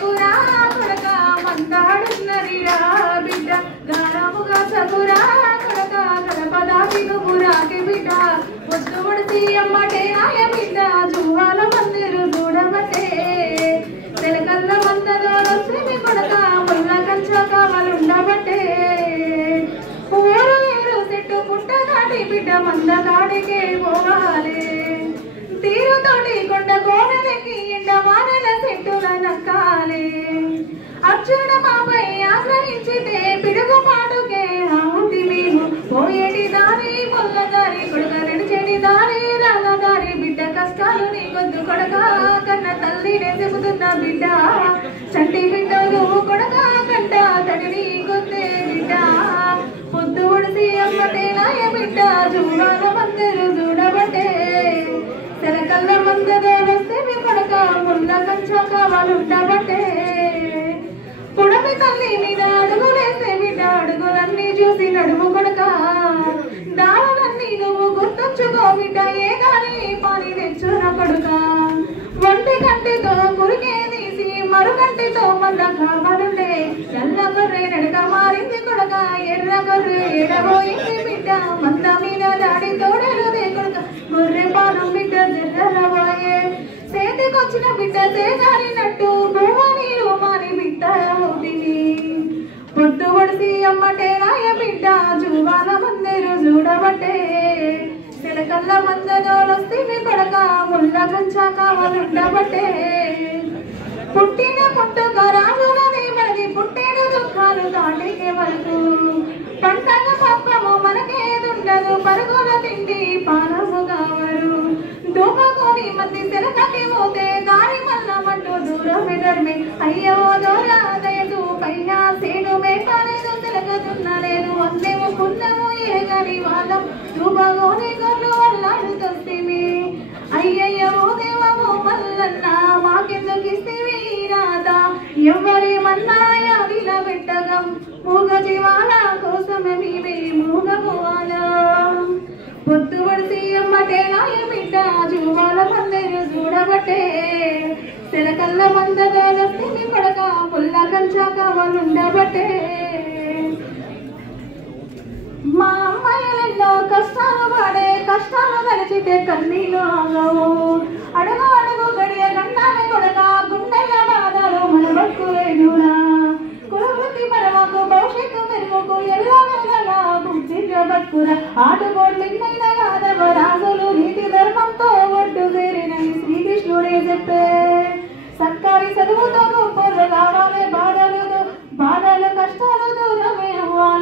Sakura కొడక మందాడున్నదిరా బిడ్డ గానముగా Sakura కొడక గడపదాకి నువ్వురాకి బిడ్డ పొద్దు పొడిసి అమ్మటే ఆయ బిడ్డ జువాల మందిరు చూడబట్టే తెలకల్ల మందలో శ్రీమి కొడక ముల్ల కంచ కావాలుండబట్టే ఊరు ఏరు చెట్టు పుట్టగాడి బిడ్డ మందగాడికే పోవాలి తీరుతోటి కొండ కోనలకి ఎండ వానల చెట్టుల నక్కాలి అర్జున మాపై ఆశ్రయించితే పిడుగు పాటుకే ఆవుంది మేము పోయేటి దారి పొల్ల దారి కొడుక నడిచేటి దారి రాల దారి బిడ్డ కష్టాలు నీ కొద్దు కొడక కన్న తల్లినే చెబుతున్న బిడ్డ చంటి బిడ్డలు కొడక కంట తడిని కొద్దే బిడ్డ పొద్దు ఒడిసి అమ్మటే నాయ బిడ్డ చూడాల మందరు చూడబట్టే తెలకల్ల మందదోస్తే మీ కొడక ముళ్ళ కంచ కావాలుండబట్టే పుడమి తల్లి మీద అడుగులేసే బిడ్డ అడుగులన్నీ చూసి నడుము కొడక దారులన్నీ నువ్వు గుర్తుంచుకో బిడ్డ ఏ గాని పాని తెచ్చున కొడుక ఒంటి కంటితో మురికే తీసి మరుగంటితో మళ్ళ కావాలుండే నల్ల గొర్రె నడక మారింది కొడక ఎర్ర గొర్రె ఎడబోయింది బిడ్డ మంద మీద దాడి తోడలుదే కొడక గొర్రె పానం బిడ్డ జర్రబోయే చేతికొచ్చిన బిడ్డ చేజారినట్టు భూమ నీరు మాని బిడ్డ అవుతుంది పొద్దు పొడిసి అమ్మటే రాయ బిడ్డ జువాల మందిరు చూడబట్టే తెలకల్ల మందదోలొస్తే మీ కొడక ముళ్ళ కంచ కావాలుండబట్టే పుట్టిన పుట్టుక రాజులది మనది పుట్టేడు దుఃఖాలు దాటికే వరకు పంటగ పప్పము మనకేదుండదు పరుగుల తిండి పానము కావరు దూపకొని మంది తెలకటి పోతే దారి మల్ల మంటూ దూరమే ధర్మే అయ్యో దూరా దయదు పైన సేను మేపాలేదు తెలకదున్నలేదు అన్నేమో పున్నము ఏగని వాళ్ళం దూపగోని గొర్రెలు అల్లాడుతొస్తేమి అయ్యయ్యో దేవము మల్లన్న మాకెందుకిస్తేవి రాదా ఎవరి మన్నాయ విల పెట్టగం మూగ జీవాల కోసమే మేమే మూగపోవాలా పొద్దు పడిసి అమ్మటే నాయ బిడ్డ జువాల మందిరు చూడబట్టే తెలకల్ల మందదోలస్తే మీ కొడక పుల్ల కంచ కావాలుండబట్టే మా అమ్మాయిలెన్నో కష్టాలు పడే కష్టాలు కలిసితే కన్నీళ్ళు ఆగవు అడుగు అడుగు గడియ గండాలి కొడక గుండెల బాధలు మన బతుకులేనురా కులవృత్తి మనకు భవిష్యత్తు మెరుగుకు ఎల్లా వెళ్ళలా బుద్ధిగా బతుకురా ఆటుకోట్లిన్నైన యాదవ రాజులు నీతి ధర్మంతో ఒడ్డు చేరినని శ్రీకృష్ణుడే చెప్పే